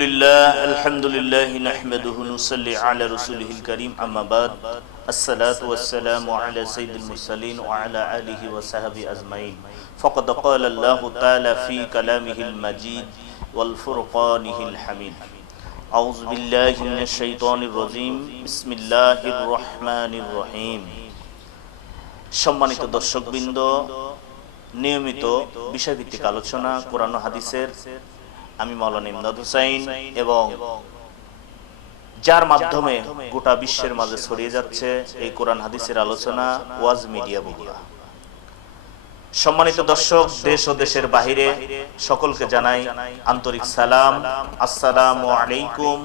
لله الحمد لله نحمده نصلي على رسوله الكريم أما بعد الصلاة والسلام على سيد المرسلين وعلى آله وصحبه أجمعين فقد قال الله تعالى في كلامه المجيد والفرقانه الحميد أعوذ بالله من الشيطان الرجيم بسم الله الرحمن الرحيم সম্মানিত দর্শকবৃন্দ নিয়মিত বিষয়ভিত্তিক আলোচনা কোরআন ও হাদিসের আমি মাওলানা ইমদাদ হুসাইন এবং যার মাধ্যমে গোটা বিশ্বের মাঝে ছড়িয়ে যাচ্ছে এই কোরআন হাদিসের আলোচনা ওয়াজ মিডিয়া বগুড়া। সম্মানিত দর্শক, দেশ ও দেশের বাহিরে সকলকে জানাই আন্তরিক সালাম, আসসালামু আলাইকুম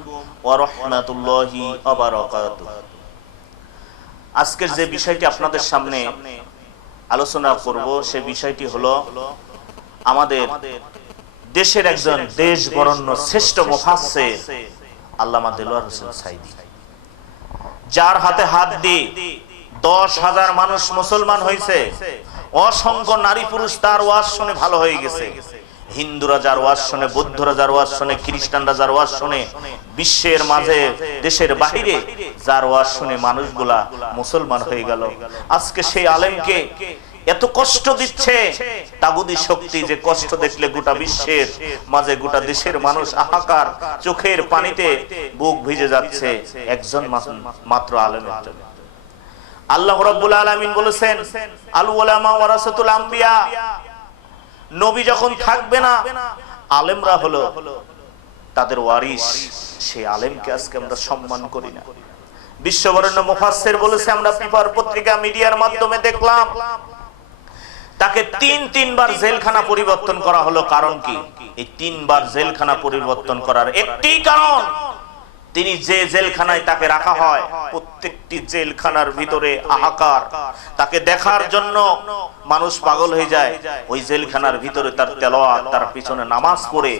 ওয়া রাহমাতুল্লাহি ওয়া বারাকাতুহু। আজকের যে বিষয়টি আপনাদের সামনে আলোচনা করব, সে বিষয়টি হলো আমাদের দেশের একজন দেশ বরণ্য শ্রেষ্ঠ মুফাসসির আল্লামা দেলোয়ার হোসেন সাইদি। যার হাতে হাত দিয়ে দশ হাজার মানুষ মুসলমান হয়েছে অসংখ্য নারী পুরুষ তার ওয়াজ শুনে ভালো হয়ে গেছে। হিন্দুরা যার ওয়াজ শুনে, বৌদ্ধরা যার ওয়াজ শুনে, খ্রিস্টানরা যার ওয়াজ শুনে, বিশ্বের মাঝে, দেশের বাহিরে যার ওয়াজ শুনে মানুষগুলা মুসলমান হয়ে গেল। আজকে সেই আলেমকে এত কষ্ট দিচ্ছে। তাগুদি শক্তি যে কষ্ট দেখলে গোটা বিশ্বের মাঝে গোটা দেশের মানুষ আহাকার, চোখের পানিতে বুক ভিজে যাচ্ছে। একজন মাত্র আলেমের জন্য। আল্লাহ রাব্বুল আলামিন বলেছেন, আল উলামা ওয়ারাসাতুল আম্বিয়া। নবী যখন থাকবে না, আলেমরা হলো তাদের ওয়ারিস সেই আলেমকে আজকে আমরা সম্মান করি না। বিশ্ববরণ্য মুফাসসির বলেছে, আমরা পেপার পত্রিকা মিডিয়ার মাধ্যমে দেখলাম তাকে তিন তিনবার জেলখানা পরিবর্তন করা হলো কারণ কি? এই তিনবার জেলখানা পরিবর্তন করার একটি কারণ। তিনি যে জেলখানায় তাকে রাখা হয় প্রত্যেকটি জেলখানার ভিতরে আহাকার। তাকে দেখার জন্য মানুষ পাগল হয়ে যায়। ওই জেলখানার ভিতরে তার তেলোয়াত তার পিছনে নামাজ পড়ে।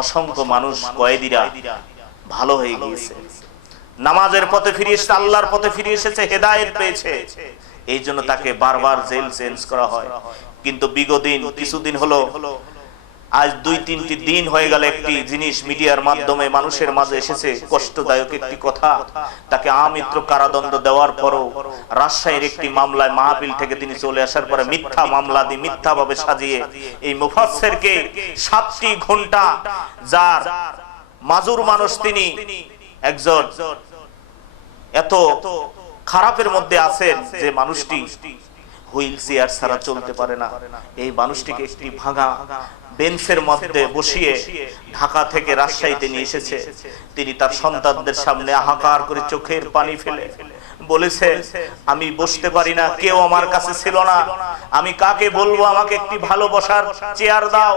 অসংখ্য মানুষ কয়েদিরা ভালো হয়ে গিয়েছে। নামাজের পথে ফিরে এসেছে আল্লাহর পথে ফিরে এসেছে হেদায়েত পেয়েছে। এই জন্য তাকে বারবার জেল চেঞ্জ করা হয়। কিন্তু বিগদিন কিছুদিন হলো, আজ দুই তিনটি দিন হয়ে গেল একটি জিনিস মিডিয়ার মাধ্যমে মানুষের মাঝে এসেছে, কষ্টদায়ক একটি কথা। তাকে আমিত্র কারাদণ্ড দেওয়ার পরও রাজশাহীর একটি মামলায় মাহফিল থেকে তিনি চলে আসার পরে মিথ্যা মামলা দিয়ে মিথ্যা ভাবে সাজিয়ে এই মুফাসসিরকে সাতটি ঘণ্টা যার মাজুর মানুষ তিনি একজন এত খারাপের মধ্যে আছেন যে মানুষটি হুইল চেয়ার ছাড়া চলতে পারে না। এই মানুষটিকে একটি ভাঙা বেঞ্চের মধ্যে বসিয়ে ঢাকা থেকে রাজশাহীতে নিয়ে এসেছে। তিনি তার সন্তানদের সামনে হাহাকার করে চোখের পানি ফেলে। বলেছে আমি বসতে পারি না কেউ আমার কাছে ছিল না। আমি কাকে বলব আমাকে একটি ভালো বসার চেয়ার দাও।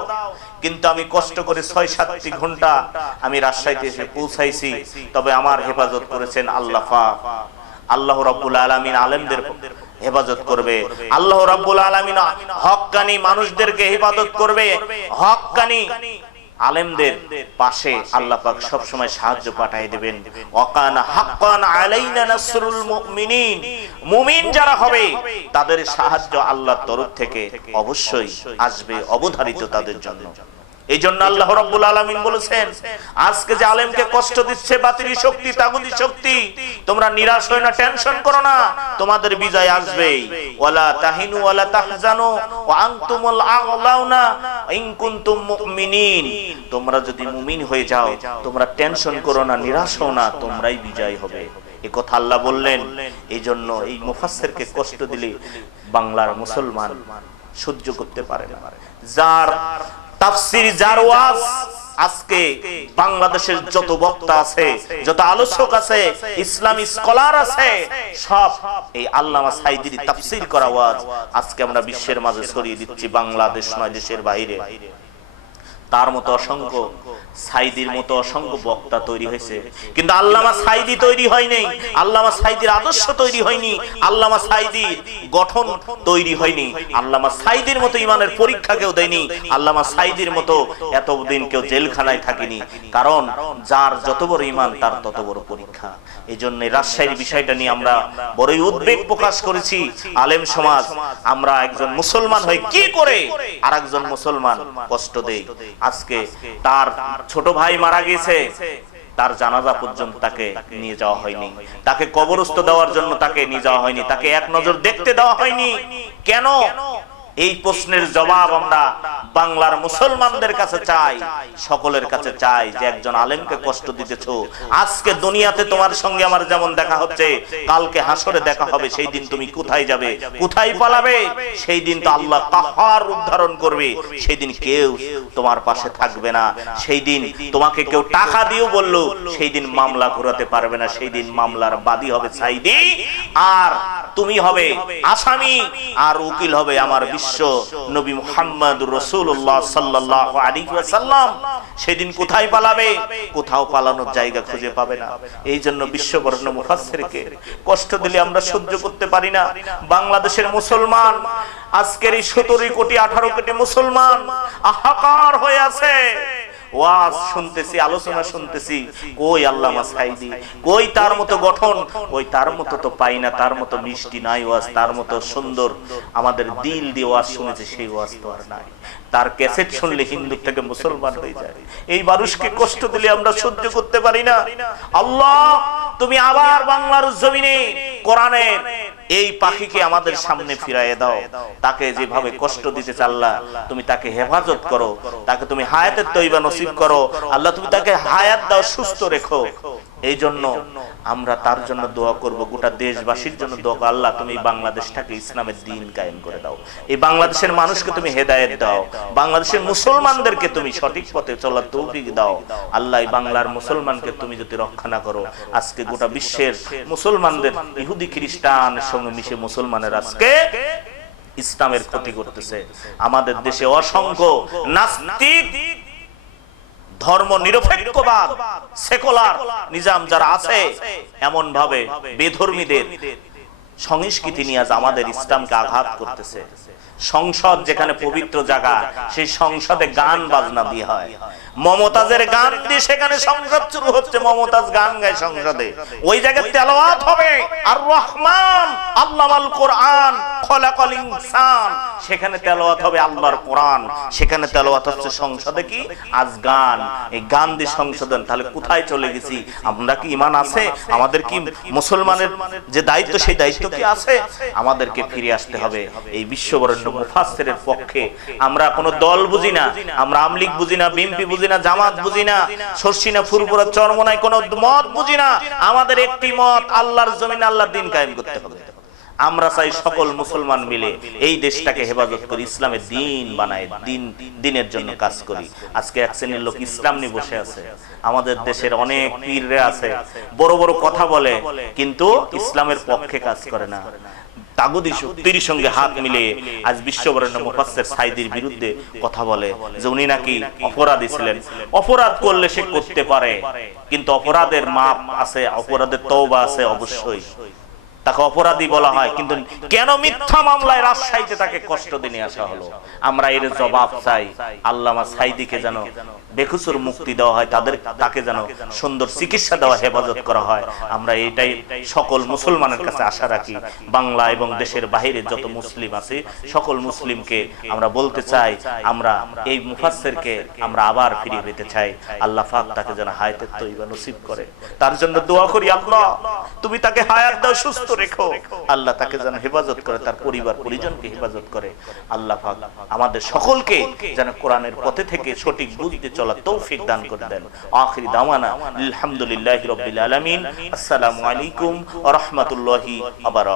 কিন্তু আমি কষ্ট করে ছয় সাতটি ঘণ্টা আমি রাজশাহীতে এসে পৌঁছাইছি। তবে আমার হেফাজত করেছেন আল্লাহ আল্লাহ রাব্বুল আলামিন আলেমদের হেফাজত করবে। আল্লাহ রাব্বুল আলামিন হক্কানি মানুষদেরকে হেফাজত করবে। হক্কানি আলেমদের পাশে আল্লাহ পাক সব সময় সাহায্য পাঠিয়ে দিবেন। ওয়াকানা হাক্কান আলাইনা নাসরুল মুমিনিন। মুমিন যারা হবে, তাদের সাহায্য আল্লাহর তরফ থেকে অবশ্যই আসবে, অবধারিত তাদের জন্য। এই জন্য আল্লাহ রব্বুল আলমিন বলেছেন, আজকে যে আলেমকে কষ্ট দিচ্ছে বাতিল শক্তি, তাগুদি শক্তি, তোমরা নিরাশ হয় না, টেনশন করো না, তোমাদের বিজয় আসবে ওয়ালা তাহিনু ওয়ালা তাহজানু, ওয়া আনতুমুল আগলাউনা, ইন কুনতুম মুমিনিন। তোমরা যদি মুমিন হয়ে যাও, তোমরা টেনশন করো না, নিরাশ হও না, তোমরাই বিজয় হবে। এ কথা আল্লাহ বললেন এই জন্য এই মুফাসসিরকে কষ্ট দিলে বাংলার মুসলমান সহ্য করতে পারে না। যার তাফসির যার ওয়াজ, আজকে বাংলাদেশের যত বক্তা আছে, যত আলোচক আছে, ইসলামী স্কলার আছে, সব এই আল্লামা সাইদির তাফসির করা ওয়াজ আজকে আমরা বিশ্বের মাঝে ছড়িয়ে দিচ্ছি, বাংলাদেশ নয়, দেশের বাইরে। তার মতো অসংখ্য সাইদির মতো অসংখ্য বক্তা তৈরি হয়েছে। কিন্তু আল্লামা সাইদি তৈরি হয়নি আল্লামা সাইদির আদর্শ তৈরি হয়নি। আল্লামা সাইদির গঠন তৈরি হয়নি। আল্লামা সাইদির মতো ইমানের পরীক্ষা কেউ দেয়নি। আল্লামা সাইদির মতো এতদিন কেউ জেলখানায় থাকেনি। কারণ যার যত বড় ইমান, তার তত বড় পরীক্ষা। এই জন্য রাজশাহীর বিষয়টা নিয়ে আমরা বড়ই উদ্বেগ প্রকাশ করেছি। আলেম সমাজ, আমরা একজন মুসলমান হয়ে কি করে আরেকজন মুসলমান কষ্ট দেই? আজকে তার ছোট ভাই মারা গেছে তার জানাজা পর্যন্ত তাকে নিয়ে যাওয়া হয়নি। তাকে কবরস্থ দেওয়ার জন্য তাকে নিয়ে যাওয়া হয়নি। তাকে এক নজর দেখতে দেওয়া হয়নি। কেন? এই প্রশ্নের জবাব আমরা বাংলার মুসলমানদের কাছে চাই, সকলের কাছে চাই যে একজন আলেমকে কষ্ট দিতেছ। আজকে দুনিয়াতে তোমার সঙ্গে আমার যেমন দেখা হচ্ছে, কালকে হাসরে দেখা হবে, সেই দিন তুমি কোথায় যাবে, কোথায় পালাবে? সেই দিন তো আল্লাহ কাহার উদ্ধারণ করবে, সেই দিন কেউ তোমার পাশে থাকবে না। সেই দিন তোমাকে কেউ টাকা দিয়েও বলল, সেই দিন মামলা ঘোরাতে পারবে না, সেই দিন মামলার বাদী হবে সাইদি। আর তুমি হবে আসামি, আর উকিল হবে আমার বিশ্ব নবী মুহাম্মদ রসুল্লাহ সাল্লাহ আলী সেদিন কোথায় পালাবে? কোথাও পালানোর জায়গা খুঁজে পাবে না। এই জন্য বিশ্ববর্ণ মুফাসেরকে কষ্ট দিলে আমরা সহ্য করতে পারি না। বাংলাদেশের মুসলমান, আজকের এই সতেরো কোটি আঠারো কোটি মুসলমান আহাকার হয়ে আছে। ওয়াজ শুনতেছি, আলোচনা শুনতেছি। কই আল্লামা সাইদি কই তার মতো গঠন? কই তার মতো তো পাই না, তার মতো মিষ্টি নাই ওয়াজ, তার মতো সুন্দর। আমাদের দিল দিয়ে ওয়াজ শুনেছে, সেই ওয়াজ তো আর নাই। তার ক্যাসেট শুনলে হিন্দু থেকে মুসলমান হয়ে যায়। এই মানুষকে কষ্ট দিলে আমরা সহ্য করতে পারি না। আল্লাহ, তুমি আবার বাংলার জমিনে কোরআনের এই পাখিকে আমাদের সামনে ফিরাইয়ে দাও। তাকে যেভাবে কষ্ট দিতে চাল্লা তুমি তাকে হেফাজত করো। তাকে তুমি হায়াতের তৈবা নসিব করো। আল্লাহ, তুমি তাকে হায়াত দাও, সুস্থ রেখো। এই জন্য আমরা তার জন্য দোয়া করব, গোটা দেশবাসীর জন্য দোয়া। আল্লাহ, তুমি বাংলাদেশটাকে ইসলামের দিন কায়েম করে দাও। এই বাংলাদেশের মানুষকে তুমি হেদায়েত দাও। বাংলাদেশের মুসলমানদেরকে তুমি সঠিক পথে চলার তৌফিক দাও। আল্লাহ, এই বাংলার মুসলমানকে তুমি যদি রক্ষা না করো, আজকে গোটা বিশ্বের মুসলমানদের ইহুদি খ্রিস্টানের সঙ্গে মিশে মুসলমানের আজকে ইসলামের ক্ষতি করতেছে। আমাদের দেশে অসংখ্য নাস্তিক ধর্ম নিরপেক্ষবাদ, সেকুলার নিজাম যারা আছে এমন ভাবে বেধর্মীদের সংস্কৃতি নিয়ে আজ আমাদের ইসলামকে আঘাত করতেছে। সংসদ যেখানে পবিত্র জায়গা সেই সংসদে গান বাজনা দিয়ে হয়। মমতাজের গান দিয়ে সেখানে সংসদ শুরু হচ্ছে মমতাজ গান গায় সংসদে। ওই জায়গায় তেলাওয়াত হবে। আর রহমান আল্লামাল কোরআন খলাকল ইনসান। সেখানে তেলাওয়াত হবে আল্লাহর কোরআন। সেখানে তেলাওয়াত হচ্ছে সংসদে কি? আজ গান এই গান দিয়ে সংশোধন। তাহলে কোথায় চলে গেছি? আমরা কি ইমান আছে? আমাদের কি মুসলমানের যে দায়িত্ব সেই দায়িত্ব কি আছে? আমাদেরকে ফিরে আসতে হবে। এই বিশ্ববরেণ্য মুফাসসিরের পক্ষে। আমরা দল বুঝি না, আমরা আমলিক বুঝি না বুঝি না, জামাত বুঝি না চরমনায় মত বুঝি না। আমাদের একটি মত, আল্লাহর জমিনে আল্লাহর দিন কায়েম করতে হবে। আমরা চাই সকল মুসলমান মিলে এই দেশটাকে হেফাজত করি, ইসলামের দিন বানায় দিন, দিনের জন্য কাজ করি। আজকে এক শ্রেণির লোক ইসলাম নিয়ে বসে আছে। আমাদের দেশের অনেক পীররে আছে, বড় বড় কথা বলে, কিন্তু ইসলামের পক্ষে কাজ করে না। তাগুদি শক্তির সঙ্গে হাত মিলিয়ে আজ বিশ্ববরেণ্য মুফাসসির সাইদির বিরুদ্ধে কথা বলে। যে উনি নাকি অপরাধী ছিলেন। অপরাধ করলে সে করতে পারে। কিন্তু অপরাধের মাপ আছে অপরাধের তওবা আছে অবশ্যই। তাকে অপরাধী বলা হয়। কিন্তু কেন মিথ্যা মামলায় রাজশাহীতে তাকে কষ্ট দিনে আসা হলো? আমরা এর জবাব চাই আল্লামা সাইদিকে যেন বেকুসুর মুক্তি দেওয়া হয়, তাদের তাকে যেন সুন্দর চিকিৎসা দেওয়া, হেফাজত করা হয়। আমরা এটাই সকল মুসলমানের কাছে আশা রাখি। বাংলা এবং দেশের বাহিরে যত মুসলিম আছে, সকল মুসলিমকে আমরা বলতে চাই, আমরা এই মুফাসসিরকে আমরা আবার ফিরিয়ে পেতে চাই। আল্লাহ পাক তাকে যেন হায়াতের তৈবা নসিব করে। তার জন্য দোয়া করি, আল্লাহ, তুমি তাকে হায়াত দাও, সুস্থ রেখো। আল্লাহ তাকে যেন হেফাজত করে, তার পরিবার, পরিজনকে হেফাজত করে। আল্লাহ পাক আমাদের সকলকে যেন কোরআনের পথে থেকে সঠিক বুঝতে চলার তৌফিক দান করে দেন। আলহামদুলিল্লাহি আসসালামু আলাইকুম ওয়া আবার